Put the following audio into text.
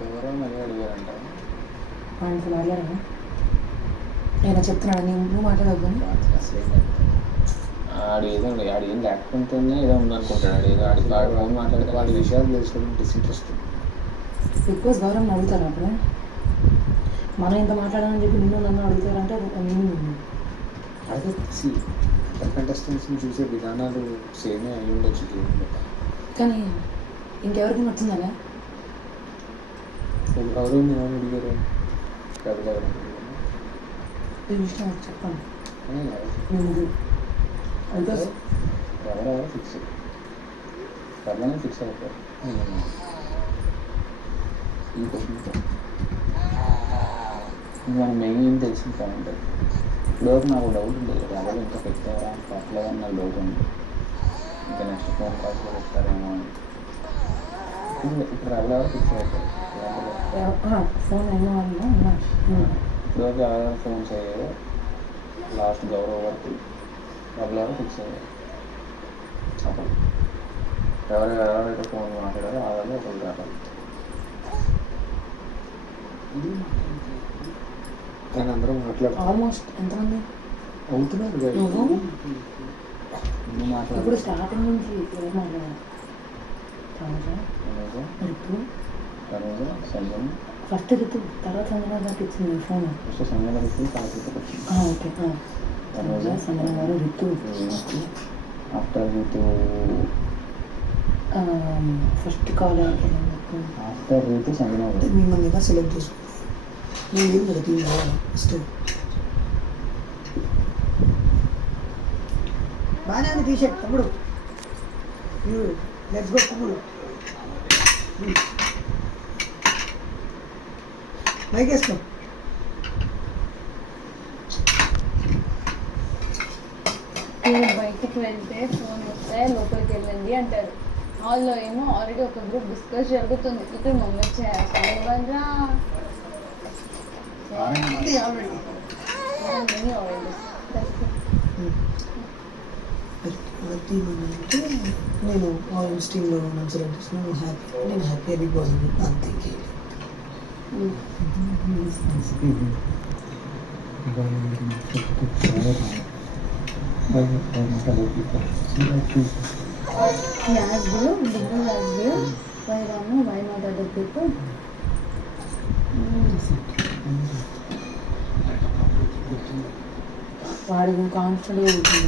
గౌరవం అదే అడిగారంట. ఆయనతో మాట్లాడను నేను చెప్తున్నాడు నువ్వు మాట్లాడద్దు అసలు ఆడు ఏదో ఆడు ఏం లేకపోతేనే ఏదో ఉందనుకుంటాడు. ఆడు ఏదో ఆడికి ఫోన్ మాట్లాడితే వాడి విషయాలు తెలుసుకోవడం డిసింట్రెస్ట్. ఎక్కువ గౌరవం అడుగుతారు అప్పుడు మనం ఇంత మాట్లాడాలని చెప్పి నిన్ను నన్ను అడుగుతారంటే అది మీనింగ్ ఉంది. అదే అదర్ కంటెస్టెంట్స్ని చూసే విధానాలు సేమే అయి ఉండొచ్చు. కానీ ఇంకెవరికి నచ్చిందనే ఎవరు నేను అడిగారు కవిత ఈ విషయం చెప్పండి. ఎవరెవరు ఫిక్స్ ఎవరైనా ఫిక్స్ అవుతారు ఈ క్వశ్చన్తో. మనం మెయిన్ ఏం తెలిసింది కాదంటారు. ఇప్పటివరకు నాకు డౌట్ ఉంది, ఎవరు ఇంకా పెట్టారా పట్టలేదని నాకు డౌట్ ఉంది. ఇంకా నెక్స్ట్ ఫోన్ కాల్స్ పెట్టారేమో అని. ఇప్పుడు ఎవరెవరు ఫిక్స్ అవుతారు. ఫోన్ అయినా ఇప్పటివరకు ఎవరెవరు ఫోన్స్ అయ్యాయో లాస్ట్ గౌరవ వరకు ఎవరెవరు ఫిక్స్ అయ్యారు. అప్పుడు ఎవరైతే ఫోన్ మాట్లాడారో ఆధార్ ఒకరు రావాలి. కానీ అందరూ మాట్లాడుతారు. ఆల్మోస్ట్ ఎంతమంది అవుతున్నారు ఇప్పుడు స్టార్టింగ్ నుంచి ఎవరు మాట్లాడారు? సంజన ఫస్ట్ ఋతు తర్వాత సంజన గారికి ఇచ్చింది ఫోన్. ఫస్ట్ సంజన ఋతు తర్వాత ఋతుకి వచ్చింది. ఓకే తర్వాత సంజన గారు ఋతు ఆఫ్టర్ ఋతు ఫస్ట్ కాల్ ఆఫ్టర్ ఋతు సంజన గారు మిమ్మల్ని ఎలా సెలెక్ట్ చేసుకో నేను ఏం కదా టీమ్ ఫస్ట్ బాగానే ఉంది టీషర్ట్ తమ్ముడు. లెట్స్ గో తమ్ముడు. మైక్ వేసుకో. నేను బయటకు వెళ్తే ఫోన్ వస్తే లోపలికి వెళ్ళండి అంటారు. హాల్లో ఏమో ఆల్రెడీ ఒక గ్రూప్ డిస్కస్ జరుగుతుంది. ఇక్కడ మమ్మీ చేయాల్సిందిరా నేను ఆరెంజ్ టీంలో ఉన్నాను సెలెక్ట్ చేసిన నేను హ్యాపీ బిగ్ బాస్ అంతే. వాడు కాన్స్టెంట్గా ఉంటుంది.